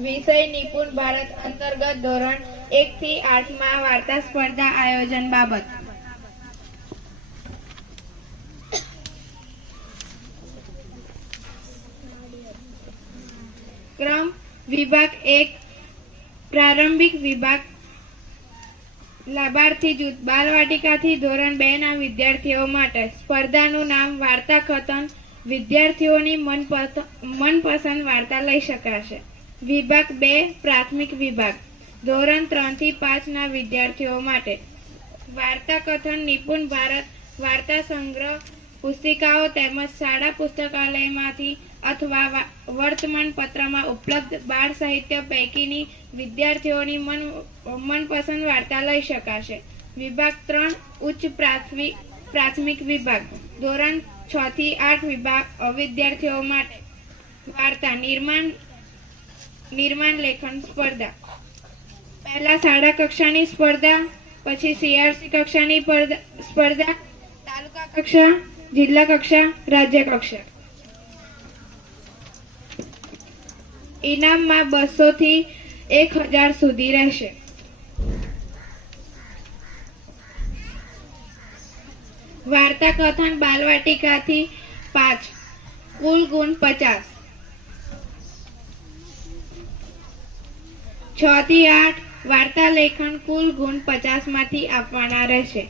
વિષય નિપુણ ભારત અંતર્ગત ધોરણ એક થી આઠમાં વાર્તા સ્પર્ધા આયોજન બાબત. ક્રમ વિભાગ એક, પ્રારંભિક વિભાગ. લાભાર્થી જૂથ, બાલવાટિકાથી ધોરણ બે ના વિદ્યાર્થીઓ માટે સ્પર્ધાનું નામ વાર્તા કથન વિદ્યાર્થીઓની મનપસ- મનપસંદ વાર્તા લઈ શકાશે. વિભાગ બે, પ્રાથમિક વિભાગ. ધોરણ ત્રણથી પાંચ ના વિદ્યાર્થીઓ માટે. વાર્તા કથન નિપુણ ભારત, વાર્તા સંગ્રહ, પુસ્તિકાઓ તેમજ શાળા પુસ્તકાલયમાંથી અથવા વર્તમાન પત્રમાં ઉપલબ્ધ બાળ સાહિત્ય પૈકીની વિદ્યાર્થીઓની મન, મનપસંદ વાર્તા લઈ શકાશે. વિભાગ ત્રણ, ઉચ્ચ પ્રાથમિક પ્રાથમિક વિભાગ. ધોરણ છ થી આઠ વિભાગ વિદ્યાર્થીઓ માટે. વાર્તા નિર્માણ નિર્માણ લેખન સ્પર્ધા. પહેલા શાળા કક્ષાની સ્પર્ધા, પછી સીઆરસી કક્ષાની સ્પર્ધા, તાલુકા કક્ષા, જિલ્લા કક્ષા, રાજ્ય કક્ષા. ઇનામમાં બસો થી એક હજાર સુધી રહેશે. વાર્તા કથન બાલવાટિકાથી પાંચ કુલ ગુણ પચાસ. છ થી આઠ વાર્તા લેખન કુલ ગુણ પચાસમાંથી આપવાના રહેશે.